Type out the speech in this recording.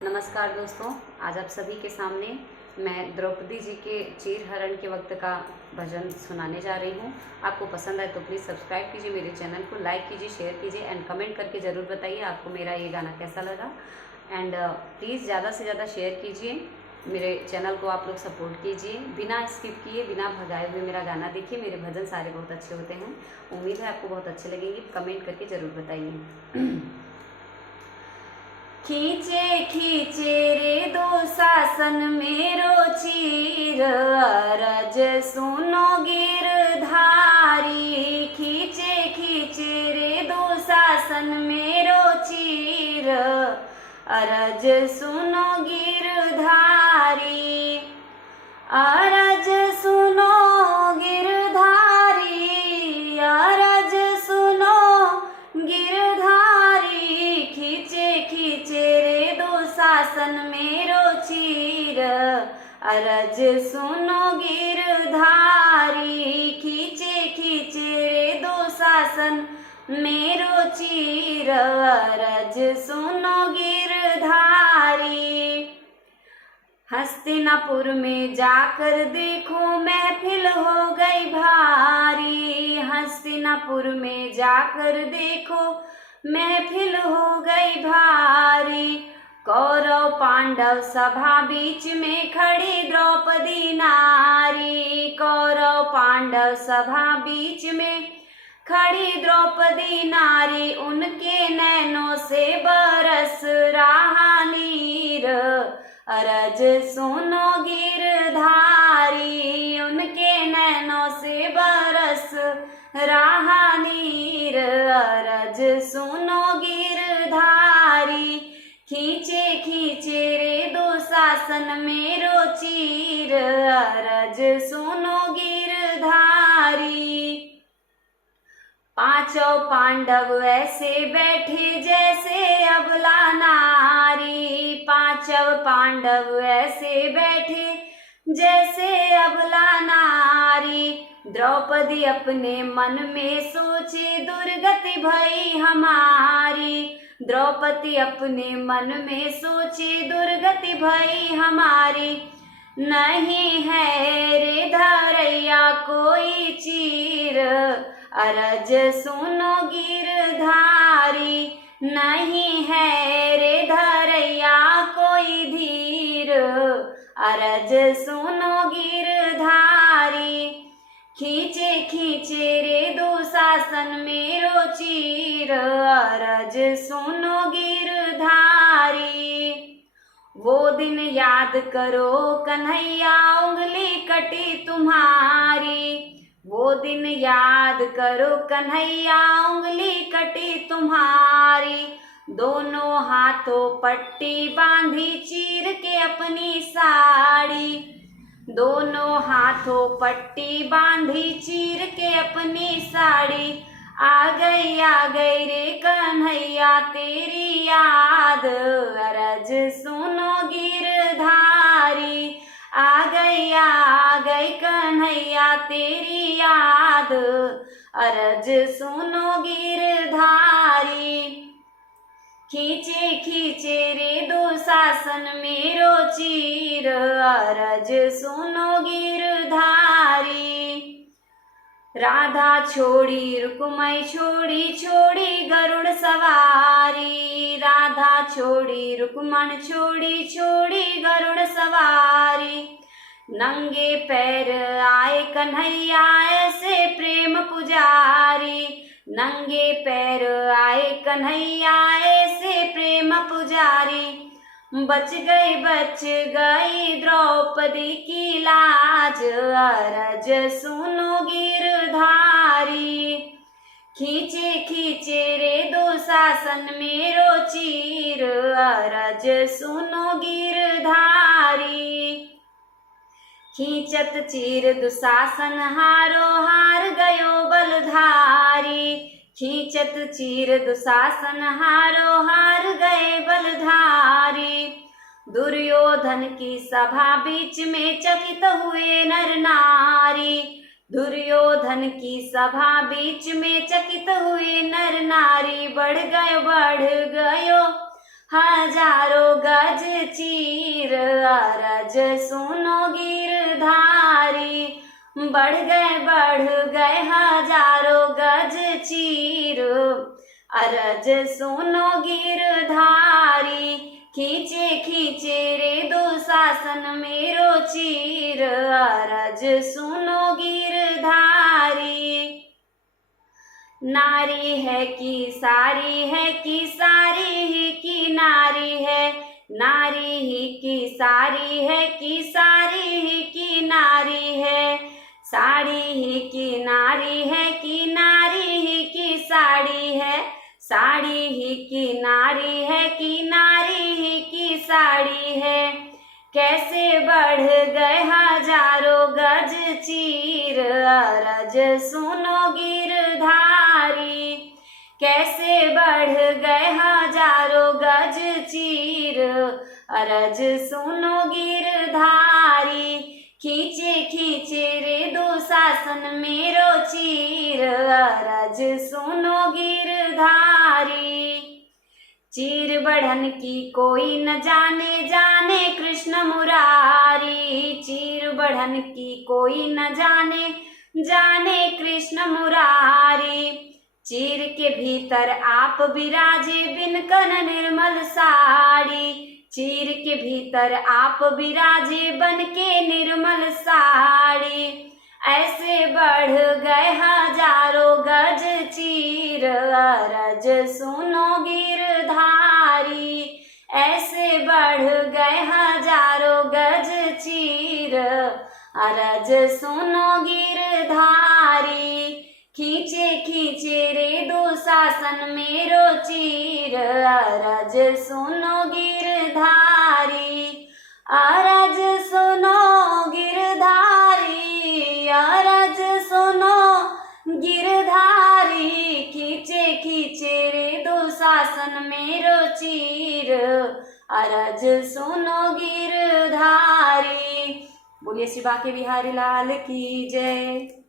नमस्कार दोस्तों, आज आप सभी के सामने मैं द्रौपदी जी के चीर हरण के वक्त का भजन सुनाने जा रही हूँ। आपको पसंद आए तो प्लीज़ सब्सक्राइब कीजिए, मेरे चैनल को लाइक कीजिए, शेयर कीजिए एंड कमेंट करके ज़रूर बताइए आपको मेरा ये गाना कैसा लगा। एंड प्लीज़ ज़्यादा से ज़्यादा शेयर कीजिए, मेरे चैनल को आप लोग सपोर्ट कीजिए, बिना स्किप किए बिना भगाए हुए मेरा गाना देखिए। मेरे भजन सारे बहुत अच्छे होते हैं, उम्मीद है आपको बहुत अच्छे लगेंगे। कमेंट करके ज़रूर बताइए। खींचे खींचे रे दो शासन मेरो चीर, अरज सुनो गिरधारी। खींचे खींचे रे दो शासन मेरो चीर, अरज सुनो गिरधारी। अरज सुनो गिरधारी, अरज सुनो गिरधारी। खींचे खींचे रे दो शासन मेरो चीर, अरज सुनो गिरधारी। खींचे खींचे रे दो शासन मेरो चीर, अरज सुनो गिरधारी। हस्तिनापुर में जाकर देखो महफिल हो गई भारी। हस्तिनापुर में जाकर देखो महफिल हो गई भारी। कौरव पांडव सभा बीच में खड़ी द्रौपदी नारी। कौरव पांडव सभा बीच में खड़ी द्रौपदी नारी। उनके नैनों से बरस रहा नीर, अरज सुनो गिरधारी। उनके नैनों से बरस रहा नीर, अरज सुनो गिरधारी। खींचे खींचे रे दो शासन मेरो चीर, अरज सुनो गिरधारी। पांचों पांडव ऐसे बैठे जैसे अबला नारी। पांचों पांडव ऐसे बैठे जैसे अबला नारी। द्रौपदी अपने मन में सोचे दुर्गति भई हमारी। द्रौपदी अपने मन में सोचे दुर्गति भई हमारी। नहीं है रे धरैया कोई चीर, अरज सुनो गिरधारी। नहीं है रे धरैया कोई धीर, अरज सुनो गिरधारी। खींचे खींचे रे दो शासन मेरो चीर, अरज सुनो गिरधारी। वो दिन याद करो कन्हैया उंगली कटी तुम्हारी। वो दिन याद करो कन्हैया उंगली कटी तुम्हारी। दोनों हाथों पट्टी बांधी चीर के अपनी साड़ी। दोनों हाथों पट्टी बांधी चीर के अपनी साड़ी। आ गई रे कन्हैया तेरी याद, अरज सुनो गिरधारी। आ गई कन्हैया तेरी याद, अरज सुनो गिरधारी। खींचे खींचे रे दो शासन मेरो चीर, अरज सुनो गिरधारी। राधा छोड़ी रुक्मई छोड़ी छोड़ी गरुड़ सवारी। राधा छोड़ी रुक्मण छोड़ी छोड़ी गरुड़ सवारी। नंगे पैर आए कन्हैया ऐसे प्रेम पुजारी। नंगे पैर आए कन्हैया ऐसे प्रेम पुजारी। बच गई द्रौपदी की लाज, अरज सुनो गिरधारी। खींचे खींचे रे दो शासन मेरो चीर, अरज सुनो गिरधारी। खींचत चीर दुशासन हारो हार गयो बलधारी। खींचत चीर दुशासन हारो हार गए बलधारी। दुर्योधन की सभा बीच में चकित हुए नर नारी। दुर्योधन की सभा बीच में चकित हुए नर नारी। बढ़ गयो हजारों गज चीर, अरज सुनो गिरधारी। बढ़ गए हजारों गज चीर, अरज सुनो गिरधारी। खींचे खींचे रे दुशासन मेरो चीर, अरज सुनो गिरधारी। नारी है कि सारी है कि सारी ही की नारी है, नारी ही की सारी है कि सारी ही की नारी है। साड़ी ही की नारी है कि नारी ही की साड़ी है, साड़ी ही की नारी है कि नारी ही की साड़ी है। कैसे बढ़ गए हजारों गज चीर, अरज सुनो गिरधारी। कैसे बढ़ गए हजारों गज चीर, अरज सुनो गिरधारी। खींचे खींचे रे दुशासन मेरो चीर, अरज सुनो गिरधारी। चीर बढ़न की कोई न जाने, जाने कृष्ण मुरारी। चीर बढ़न की कोई न जाने, जाने कृष्ण मुरारी। चीर के भीतर आप विराजे बिन कन निर्मल साड़ी, चीर के भीतर आप विराजे बन के निर्मल साड़ी। ऐसे बढ़ गए हजारों गज चीर, अरज सुनो गिरधारी। ऐसे बढ़ गए हजारों गज चीर, अरज सुनो गिरधारी। खींचे खींचे रे दुशासन मेरो चीर, अरज सुनो गिरधारी। अरज सुनो गिरधारी, अरज सुनो गिरधारी। खींचे खींचे रे दुशासन मेरो चीर, अरज सुनो गिरधारी। बोलिए श्री बांके बिहारी लाल की जय।